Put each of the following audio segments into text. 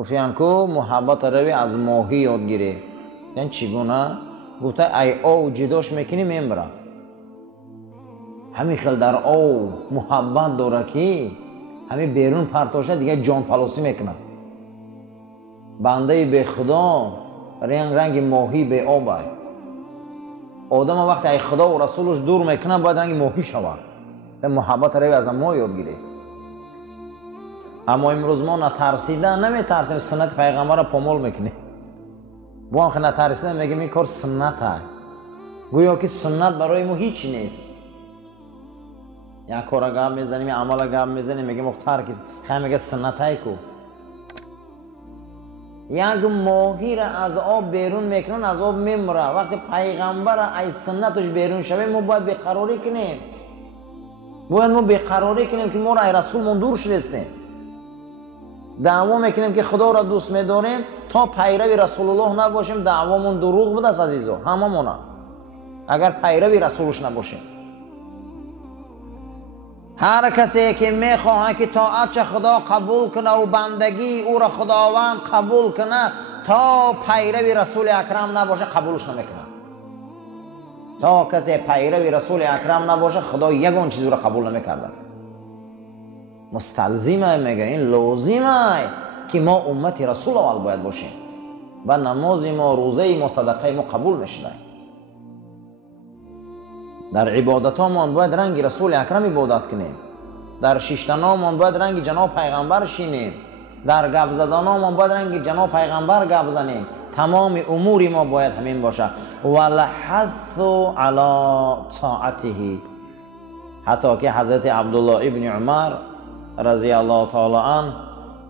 گفتیم که محبت روی از ماهی یاد گیره. یعنی چگونه؟ گفته ای آو جداش میکنی میمره. همین خیلی در آو محبت داره که همین بیرون پرتاشه دیگه جان پلوسی میکنه. بنده به خدا رنگ ماهی به آب. آدم وقتی ای خدا و رسولش دور میکنه باید رنگ ماهی شود. محبت روی از ما یاد گیره. اما امروز ما نترسیده نمیترسیم سنت پیغمبر را پامال میکنیم. با هم نترسیده میگیم این کار سنت های. گویا که سنت برای ما هیچی نیست. یک کار گپ میزنیم یک عمل گپ میزنیم میگیم مختار کی خیلی میگه سنت های کو. یک ماهی را از آب بیرون میکنن از آب میمره. وقتی پیغمبر ای سنتش بیرون شوه ما باید بیقراری کنیم. باید ما بیقراری کنیم که ما را ای رسول من دور شدستیم. دعوا میکنیم که خدا را دوست میداریم تا پیروی رسول الله نباشیم دعوامون دروغ بود است عزیزا. هممون اگر پیروی رسولش نباشیم. هر کسی که میخواهد که طاعت خدا قبول کنه و بندگی او را خداوند قبول کنه تا پیروی رسول اکرم نباشه قبولش نمیکنه. تا کسی پیروی رسول اکرم نباشه خدا یگان چیز را قبول نمیکرده است. مستلزمه میگه این لازمه که ما امت رسول اول باید باشیم و نماز ما روزه ما صدقه ما قبول نشده. در عبادت هامان باید رنگ رسول اکرم عبادت کنیم. در شیشتنامان باید رنگ جناب پیغمبر شینیم. در گپ زدنامان باید رنگ جناب پیغمبر گپ زنیم. تمام امور ما باید همین باشه. والحث علی طاعته. حتی که حضرت عبدالله ابن عمر رضی الله تعالی عنه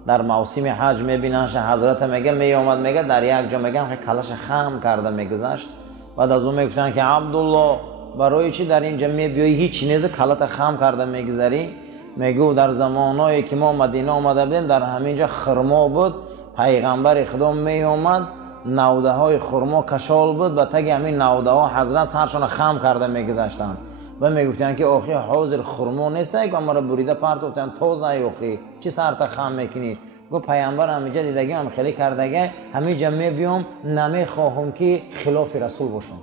در موسم حج میبیننش حضرت میگه میومد میگه در یک جا میگم کلش خم کرده میگذشت. بعد از اون میگفتن که عبدالله برای چی در اینجا میبیایی هیچ چیز کلت خم کرده میگذری؟ میگو در زمانایی که ما مدینه آمده بودیم در همینجا خرما بود. پیغمبر خدا میومد نوده های خرما کشال بود و تگ همین نوده ها حضرت سرشان خم کرده میگذشتن و میگفتن که آخی حاضر خرما نیست که ما را بریده پرت گفتن تازه آخی چی سرت خم میکنی؟ گو پیامبر همینجا دیدگی هم خیلی کردگه همینجا میبیام نمیخواهم که خلاف رسول باشم.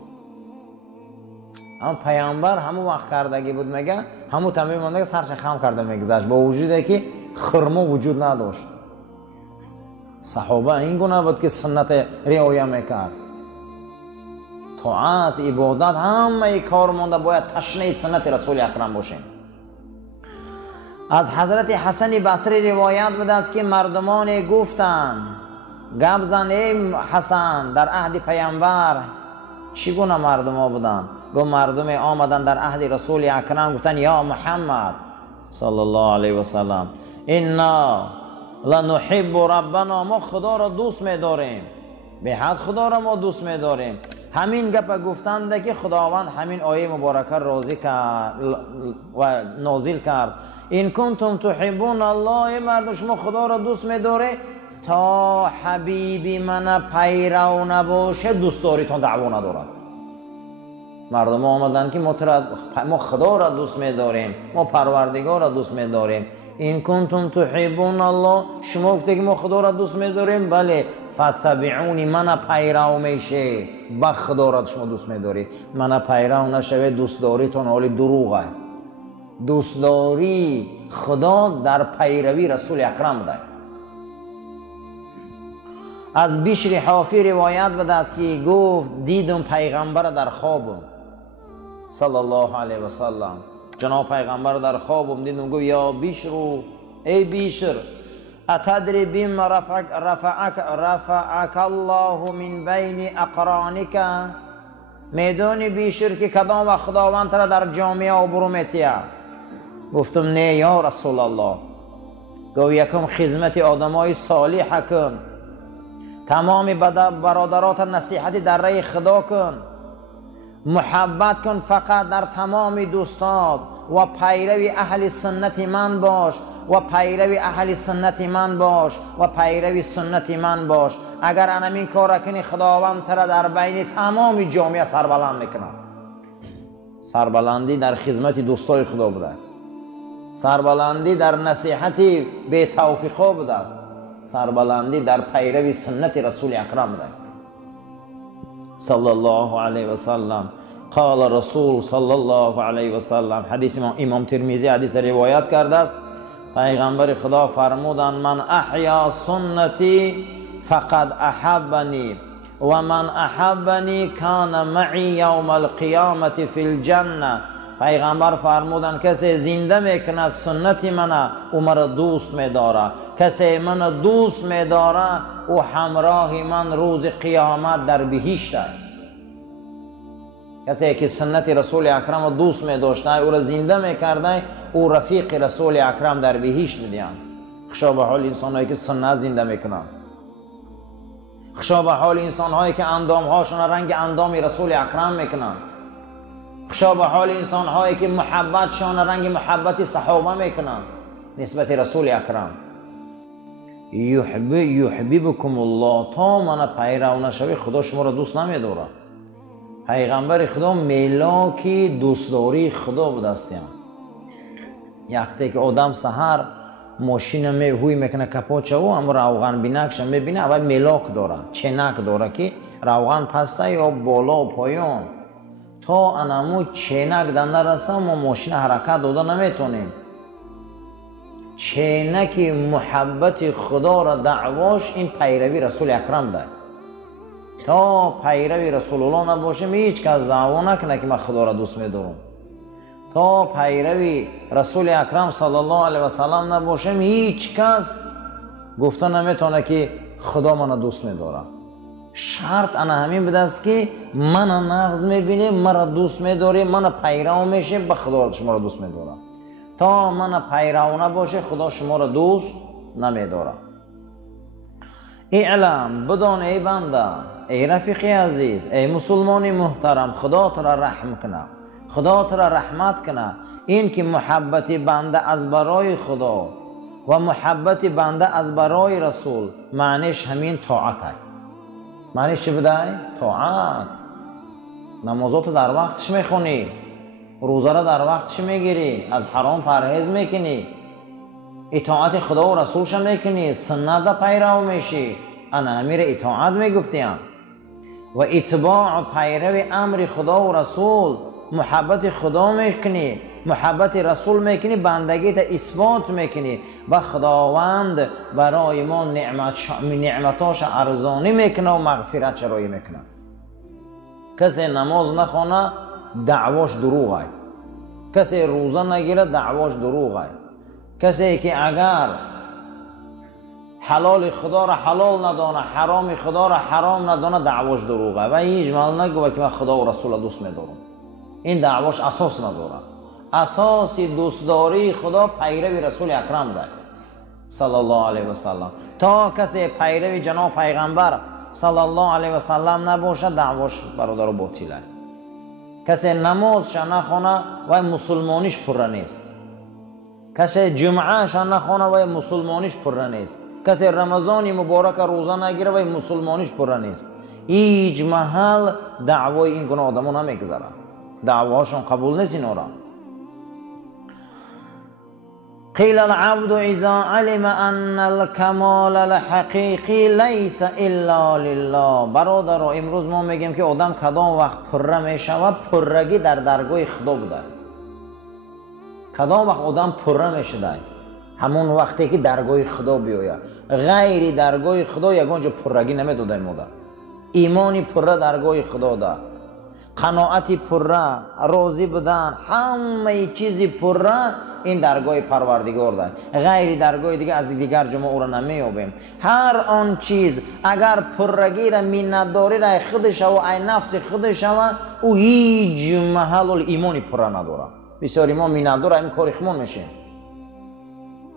اما پیامبر همون وقت کردگی بود میگه همون تمام مونده که سرش خم کرده میگذشت با وجودی که خرما وجود نداشت. صحابه این گونه بود که سنت رعایت میکرد. طاعت عبادت همه کار مونده باید تشنه سنت رسول اکرم باشیم. از حضرت حسن بصری روایت بوده است که مردمان گفتند گپ زن ای حسن در عهد پیامبر. چگونه مردم بودن؟ گفت مردم آمدن در عهد رسول اکرم گفتن یا محمد صلی الله علیه و سلم انا لنحب ربنا ما خدا را دوست می‌داریم. به حد خدا را ما دوست می‌داریم. همین گپ گفتند که خداوند همین آیه مبارکه راضی کرد و نازل کرد این کنتم تحبون الله. مردم شما خدا را دوست می‌داره تا حبیبی من پیرو نباشه دوست داریتون دعوا ندارد. مردم آمدن که ما خدا را دوست می‌داریم ما پروردگار را دوست می‌داریم. این کنتم تحبون الله شما گفتید که ما خدا را دوست می‌داریم بله فتبعونی من پیرو میشه با خدا را شما دوست می‌دارید. من پیرو نشوه دوست داریتون حالی دروغه. دوست داری خدا در پیروی رسول اکرم ده. از بشر حافی روایت بوده است که گفت دیدم پیغمبر در خوابم صلی الله علیه و سلم. جناب پیغمبر در خوابم دیدم گفت یا بشر ای بشر اتدری بما رفعک الله من بین اقرانک. میدونی بشر که کدام و خداوند را در جامعه آبرو میتیه؟ گفتم نه یا رسول الله. گفت یکم خدمت آدمای صالح کن. تمام برادرات نصیحتی در راه خدا کن. محبت کن فقط در تمام دوستات و پیروی اهل سنت من باش و پیروی اهل سنت من باش و پیروی سنت من باش. اگر همین کار کنی خداوند ترا در بین تمام جامعه سربلند میکنه. سربلندی در خدمت دوستای خدا بوده. سربلندی در نصیحتی به توفیقا بوده است. سربلندی در پیروی سنت رسول اکرم ده. صلی الله علیه و سلم. قال رسول صلی الله علیه و سلم، حدیث امام ترمذی حدیث روایت کرده است، پیغمبر خدا فرمودند من احیا سنتی فقد احبنی و من احبنی کان معی یوم القیامت فی الجنه. پیغمبر فرمودند کسی زنده میکند سنت من او مرا دوست میداره، کسی من دوست میداره او همراه من روز قیامت در بهشت است. کسی که سنت رسول اکرم دوست می‌داشته او را زنده می‌کرده او رفیق رسول اکرم در بهشت می‌دیان. خشا به حال انسان‌هایی که سنت زنده می‌کنند، خشا به حال انسان‌هایی که اندام‌هاشون رنگ اندام رسول اکرم می‌کنند، خشا به حال انسان‌هایی که محبتشان رنگ محبت صحابه می‌کنند نسبت رسول اکرم. یحببکم الله، تا من پیرو نشوی خدا شما را دوست نمی‌داره. پیغمبر خدا ملاکی دوستداری خدا بود استیم. وقتی که آدم سحر ماشین هوی میکنه کپاچه و اما روغن بینکش میبینه اول ملاک داره، چنک داره که روغن پسته یا بالا و پایان تا انمو چنک دنده رسه ما ماشین حرکت داده نمیتونیم. چنک محبت خدا را دعواش این پیروی رسول اکرم ده. تا پیروی رسول الله نباشم هیچ کس دعوا نکنه که من خدا را دوست می‌دارم. تا پیروی رسول اکرم صلی الله علیه و سلم نباشم هیچ کس گفته نمیتونه که خدا من دوست می‌داره. شرط انا همین بوده است که من نغز می‌بینه مرا دوست می‌داره، من پیرو میشه به خدا شما را دوست می‌داره. تا من پیرو نباشه خدا شما را دوست نمی‌داره. اعلم، بدان ای بنده، ای رفیقی عزیز، ای مسلمانی محترم، خدا تو را رحم کنه، خدا تو را رحمت کنه. این که محبت بنده از برای خدا و محبت بنده از برای رسول معنیش همین طاعت است. معنیش چی بوده؟ طاعت. نمازات در وقتش میخونی، روزه را در وقتش میگیری، از حرام پرهیز میکنی، اطاعت خدا و رسولش میکنی، سنت پیرو میشی، انا امیر اطاعت میگفتیم. و اتباع پیرو امر خدا و رسول، محبت خدا میکنی، محبت رسول میکنی، بندگیت اثبات میکنی و خداوند برای ما نعمتاش ارزانی میکنه و مغفرت چرایی میکنه. کسی نماز نخونه دعواش دروغ است، کسی روزه نگیره دعواش دروغ است، کسی که اگر حلال خدا را حلال ندانه، حرام خدا را حرام ندانه دعواش دروغه و هیچ مال نگوه که من خدا و رسول دوست میدارم. این دعواش اساس نداره. اساس دوستداری خدا پیروی رسول اکرم ده صلی الله علیه و سلم. تا کسی پیروی جناب پیغمبر صلی الله علیه و سلم نباشه دعواش برادر باطله. کسی نمازش نخونه و مسلمانیش پره نیست، کسی جمعهش نخونه و مسلمانیش پره نیست، کسی رمضان مبارک روزه نگیره و مسلمانیش پره نیست. هیچ محل دعوای این گونه آدمو نمیگذاره، دعواشون قبول نیست اینا را. قیل العبد اذا علم ان الکمال الحقیقی لیس الا لله. برادر امروز ما میگیم که آدم کدام وقت پره میشود؟ پرگی در درگاه خدا بوده. کدام وقت آدم پره میشده؟ همون وقتی که درگاه خدا بیاید. غیر درگاه خدا یگانجا پرگی نمیداده ماده. ایمانی پره درگاه خدا ده، قناعتی پره، راضی بودن، همه چیزی پره این درگاه پروردگار ده. غیر درگاه دیگه از دیگر جمعه او را نمیابیم. هر آن چیز اگر پرگی را مینداری را خودش و ای نفس خودش او هیچ محل ایمانی پره نداره. بسیاری ما میندار این کار خمون میشیم،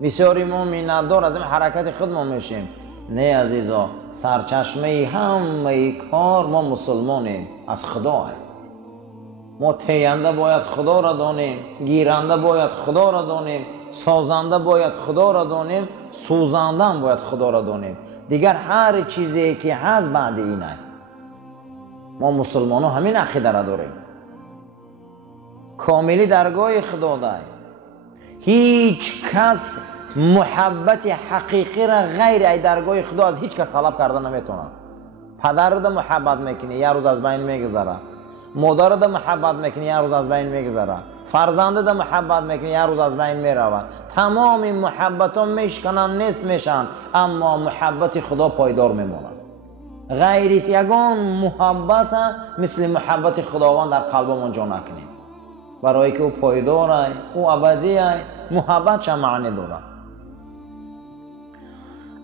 بسیاری ما میندار از این حرکت خودمون میشیم. نه عزیزا، سرچشمه همه کار ما مسلمانیم از خدا هست. ما تینده باید خدا را دانیم، گیرنده باید خدا را دانیم، سازنده باید خدا را دانیم، سوزنده باید خدا را دانیم. دیگر هر چیزی که هست بعد اینه. ما مسلمان ها همین عقیده را داریم. کاملی درگاه خدا ده. هیچ کس محبت حقیقی را غیر ای درگاه خدا از هیچ کس طلب کرده نمیتونه. پدر رو محبت میکنی یه روز از بین میگذره، مادر رو محبت میکنی یه روز از بین میگذره، فرزند رو محبت میکنی یه روز از بین میرود. تمام این محبت ها میشکنن نیست میشن، اما محبت خدا پایدار میمونه. غیریت یگان محبت مثل محبت خداوند در قلبمون جا نکنیم، برای که او پایدار او ابدی محبت چه معنی داره.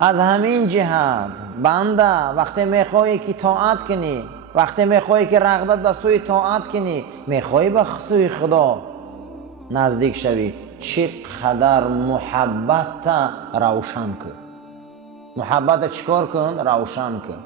از همین جهت بنده وقتی میخوایی که طاعت کنی، وقتی میخوایی که رغبت به سوی طاعت کنی، میخوایی به سوی خدا نزدیک شوی، چقدر محبت روشن کن. محبت چیکار کن؟ روشن کن.